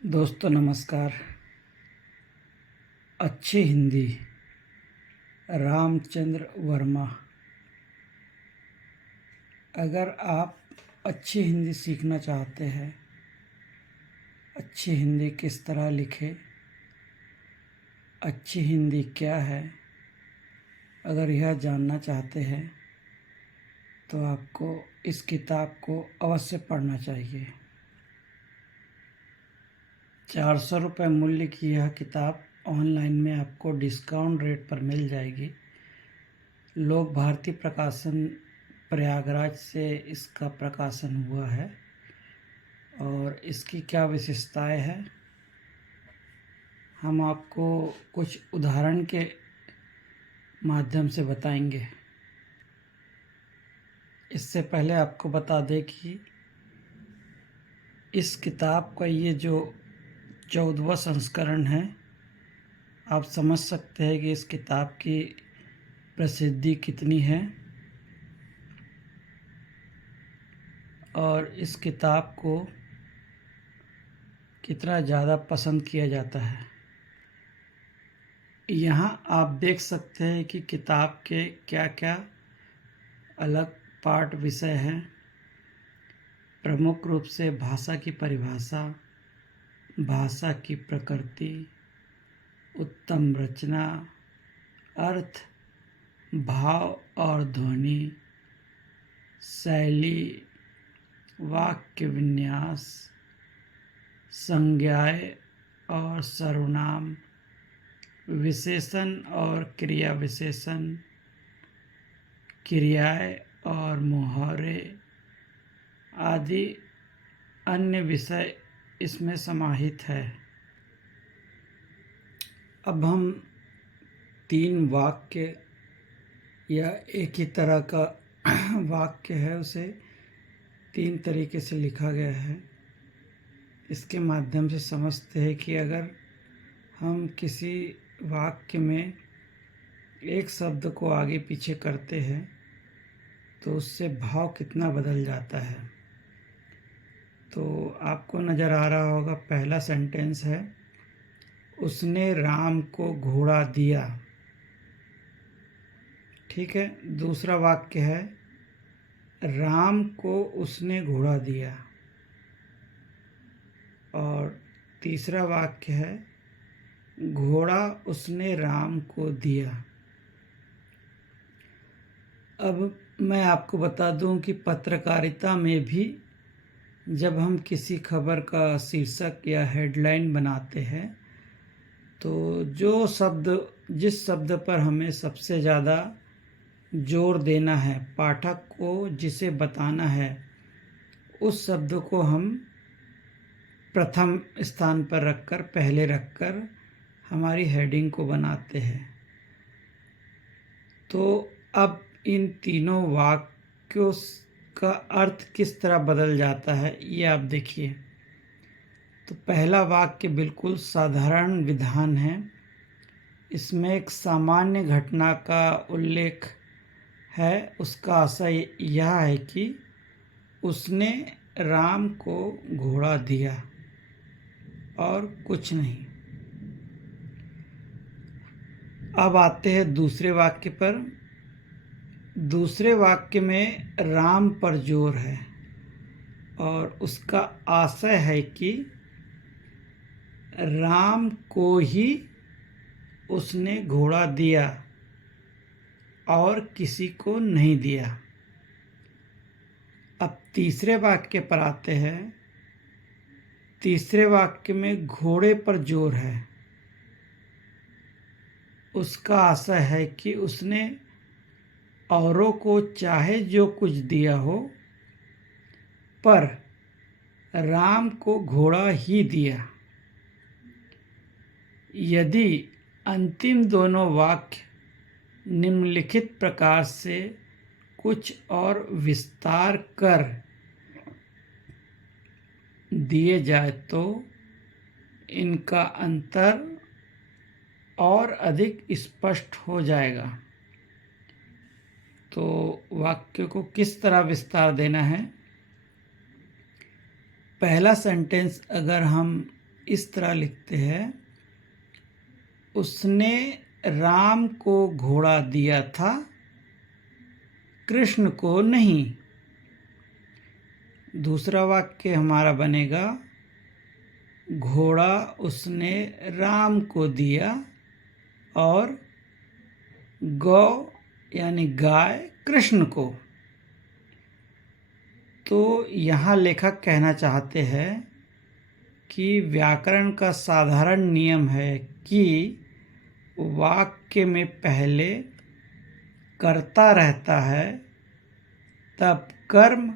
दोस्तों नमस्कार। अच्छी हिंदी, रामचंद्र वर्मा। अगर आप अच्छी हिंदी सीखना चाहते हैं, अच्छी हिंदी किस तरह लिखें, अच्छी हिंदी क्या है, अगर यह जानना चाहते हैं तो आपको इस किताब को अवश्य पढ़ना चाहिए। 400 रुपये मूल्य की यह किताब ऑनलाइन में आपको डिस्काउंट रेट पर मिल जाएगी। लोक भारती प्रकाशन प्रयागराज से इसका प्रकाशन हुआ है और इसकी क्या विशेषताएं हैं हम आपको कुछ उदाहरण के माध्यम से बताएंगे। इससे पहले आपको बता दें कि इस किताब का ये जो 14वां संस्करण है, आप समझ सकते हैं कि इस किताब की प्रसिद्धि कितनी है और इस किताब को कितना ज़्यादा पसंद किया जाता है। यहाँ आप देख सकते हैं कि किताब के क्या क्या अलग पाठ विषय हैं। प्रमुख रूप से भाषा की परिभाषा, भाषा की प्रकृति, उत्तम रचना, अर्थ, भाव और ध्वनि, शैली, वाक्य विन्यास, संज्ञाएं और सर्वनाम, विशेषण और क्रिया विशेषण, क्रियाएं और मुहावरे आदि अन्य विषय इसमें समाहित है। अब हम 3 वाक्य या एक ही तरह का वाक्य है, उसे 3 तरीके से लिखा गया है। इसके माध्यम से समझते हैं कि अगर हम किसी वाक्य में एक शब्द को आगे पीछे करते हैं तो उससे भाव कितना बदल जाता है। तो आपको नज़र आ रहा होगा, पहला सेंटेंस है, उसने राम को घोड़ा दिया। ठीक है। दूसरा वाक्य है, राम को उसने घोड़ा दिया। और तीसरा वाक्य है, घोड़ा उसने राम को दिया। अब मैं आपको बता दूं कि पत्रकारिता में भी जब हम किसी खबर का शीर्षक या हेडलाइन बनाते हैं तो जिस शब्द पर हमें सबसे ज़्यादा जोर देना है, पाठक को जिसे बताना है, उस शब्द को हम प्रथम स्थान पर रखकर, पहले रखकर हमारी हेडिंग को बनाते हैं। तो अब इन तीनों वाक्यों का अर्थ किस तरह बदल जाता है ये आप देखिए। तो पहला वाक्य बिल्कुल साधारण विधान है। इसमें एक सामान्य घटना का उल्लेख है। उसका आशय यह है कि उसने राम को घोड़ा दिया और कुछ नहीं। अब आते हैं दूसरे वाक्य पर। दूसरे वाक्य में राम पर जोर है और उसका आशय है कि राम को ही उसने घोड़ा दिया और किसी को नहीं दिया। अब तीसरे वाक्य पर आते हैं। तीसरे वाक्य में घोड़े पर जोर है। उसका आशय है कि उसने औरों को चाहे जो कुछ दिया हो, पर राम को घोड़ा ही दिया। यदि अंतिम दोनों वाक्य निम्नलिखित प्रकार से कुछ और विस्तार कर दिए जाए तो इनका अंतर और अधिक स्पष्ट हो जाएगा। तो वाक्य को किस तरह विस्तार देना है? पहला सेंटेंस अगर हम इस तरह लिखते हैं, उसने राम को घोड़ा दिया था, कृष्ण को नहीं। दूसरा वाक्य हमारा बनेगा, घोड़ा उसने राम को दिया और गौ यानी गाय कृष्ण को। तो यहाँ लेखक कहना चाहते हैं कि व्याकरण का साधारण नियम है कि वाक्य में पहले कर्ता रहता है, तब कर्म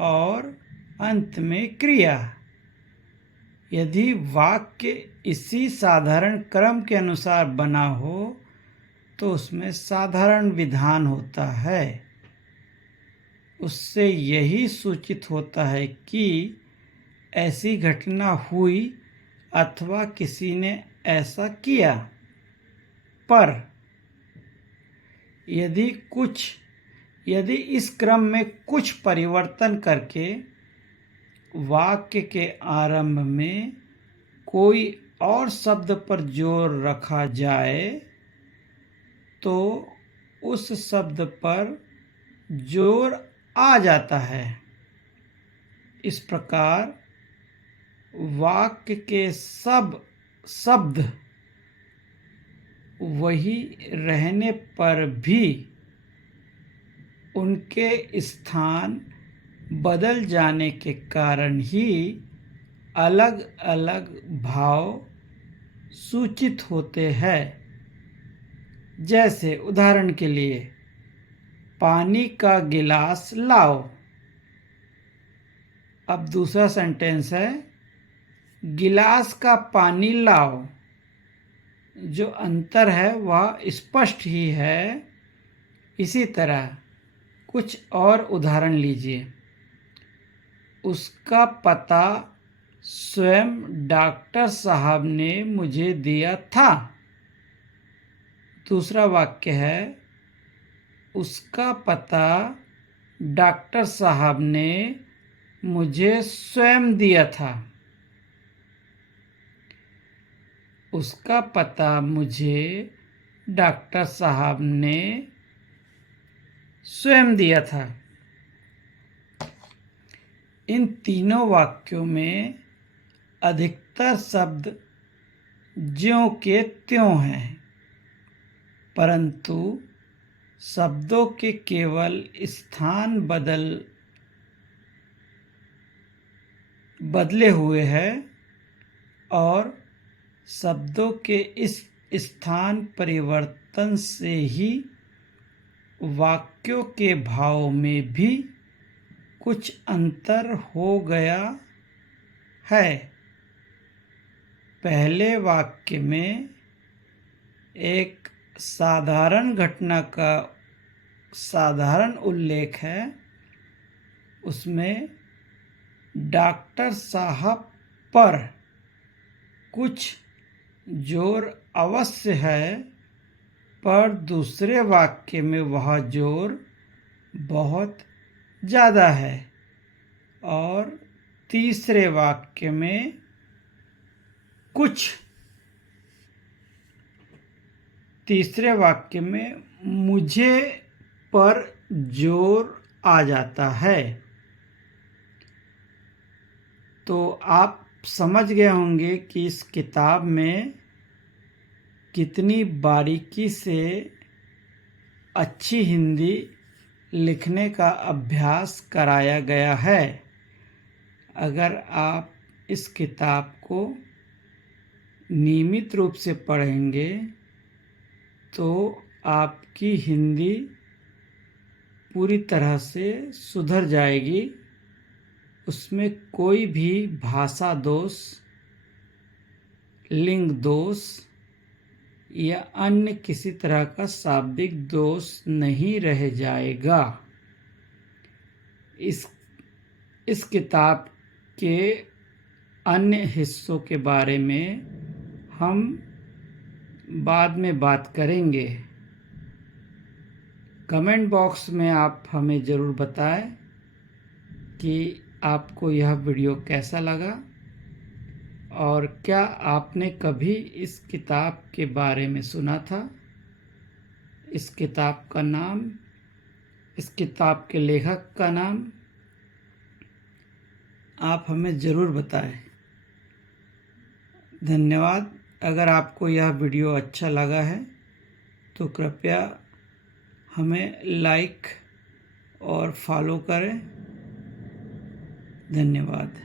और अंत में क्रिया। यदि वाक्य इसी साधारण क्रम के अनुसार बना हो तो उसमें साधारण विधान होता है। उससे यही सूचित होता है कि ऐसी घटना हुई अथवा किसी ने ऐसा किया। पर यदि इस क्रम में कुछ परिवर्तन करके वाक्य के आरंभ में कोई और शब्द पर जोर रखा जाए तो उस शब्द पर जोर आ जाता है। इस प्रकार वाक्य के सब शब्द वही रहने पर भी उनके स्थान बदल जाने के कारण ही अलग अलग भाव सूचित होते हैं। जैसे उदाहरण के लिए, पानी का गिलास लाओ। अब दूसरा सेंटेंस है, गिलास का पानी लाओ। जो अंतर है वह स्पष्ट ही है। इसी तरह कुछ और उदाहरण लीजिए। उसका पता स्वयं डॉक्टर साहब ने मुझे दिया था। दूसरा वाक्य है, उसका पता डॉक्टर साहब ने मुझे स्वयं दिया था। उसका पता मुझे डॉक्टर साहब ने स्वयं दिया था। इन तीनों वाक्यों में अधिकतर शब्द ज्यों के त्यों हैं, परंतु शब्दों के केवल स्थान बदले हुए हैं और शब्दों के इस स्थान परिवर्तन से ही वाक्यों के भाव में भी कुछ अंतर हो गया है। पहले वाक्य में एक साधारण घटना का साधारण उल्लेख है। उसमें डॉक्टर साहब पर कुछ जोर अवश्य है, पर दूसरे वाक्य में वह जोर बहुत ज़्यादा है और तीसरे वाक्य में मुझे पर जोर आ जाता है। तो आप समझ गए होंगे कि इस किताब में कितनी बारीकी से अच्छी हिंदी लिखने का अभ्यास कराया गया है। अगर आप इस किताब को नियमित रूप से पढ़ेंगे तो आपकी हिंदी पूरी तरह से सुधर जाएगी। उसमें कोई भी भाषा दोष, लिंग दोष या अन्य किसी तरह का शाब्दिक दोष नहीं रह जाएगा। इस किताब के अन्य हिस्सों के बारे में हम बाद में बात करेंगे। कमेंट बॉक्स में आप हमें ज़रूर बताएं कि आपको यह वीडियो कैसा लगा और क्या आपने कभी इस किताब के बारे में सुना था? इस किताब का नाम, इस किताब के लेखक का नाम आप हमें ज़रूर बताएं। धन्यवाद। अगर आपको यह वीडियो अच्छा लगा है तो कृपया हमें लाइक और फॉलो करें। धन्यवाद।